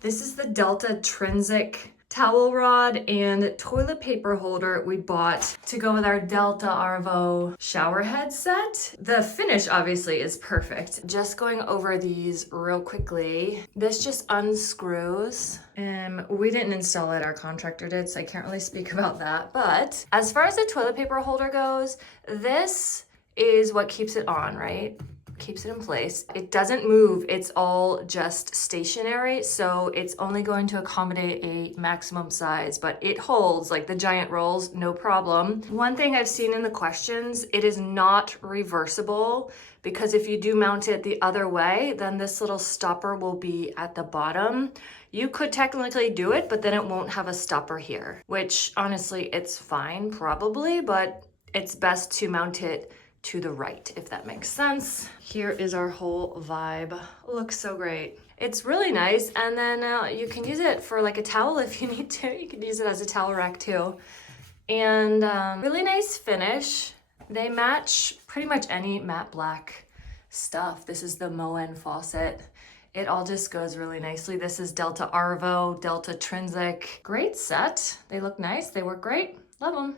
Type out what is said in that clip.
This is the Delta Trinsic towel rod and toilet paper holder we bought to go with our Delta Arvo shower head set. The finish obviously is perfect. Just going over these real quickly. This just unscrews. We didn't install it, our contractor did, so I can't really speak about that. But as far as the toilet paper holder goes, this is what keeps it on, right? Keeps it in place. It doesn't move, it's all just stationary, so it's only going to accommodate a maximum size, but it holds like the giant rolls, no problem. One thing I've seen in the questions, it is not reversible, because if you do mount it the other way, then this little stopper will be at the bottom. You could technically do it, but then it won't have a stopper here, which honestly, it's fine probably, but it's best to mount it to the right, if that makes sense. Here is our whole vibe. Looks so great. It's really nice, and then you can use it for like a towel if you need to. You can use it as a towel rack too. And really nice finish. They match pretty much any matte black stuff. This is the Moen faucet. It all just goes really nicely. This is Delta Arvo, Delta Trinsic. Great set. They look nice, they work great. Love them.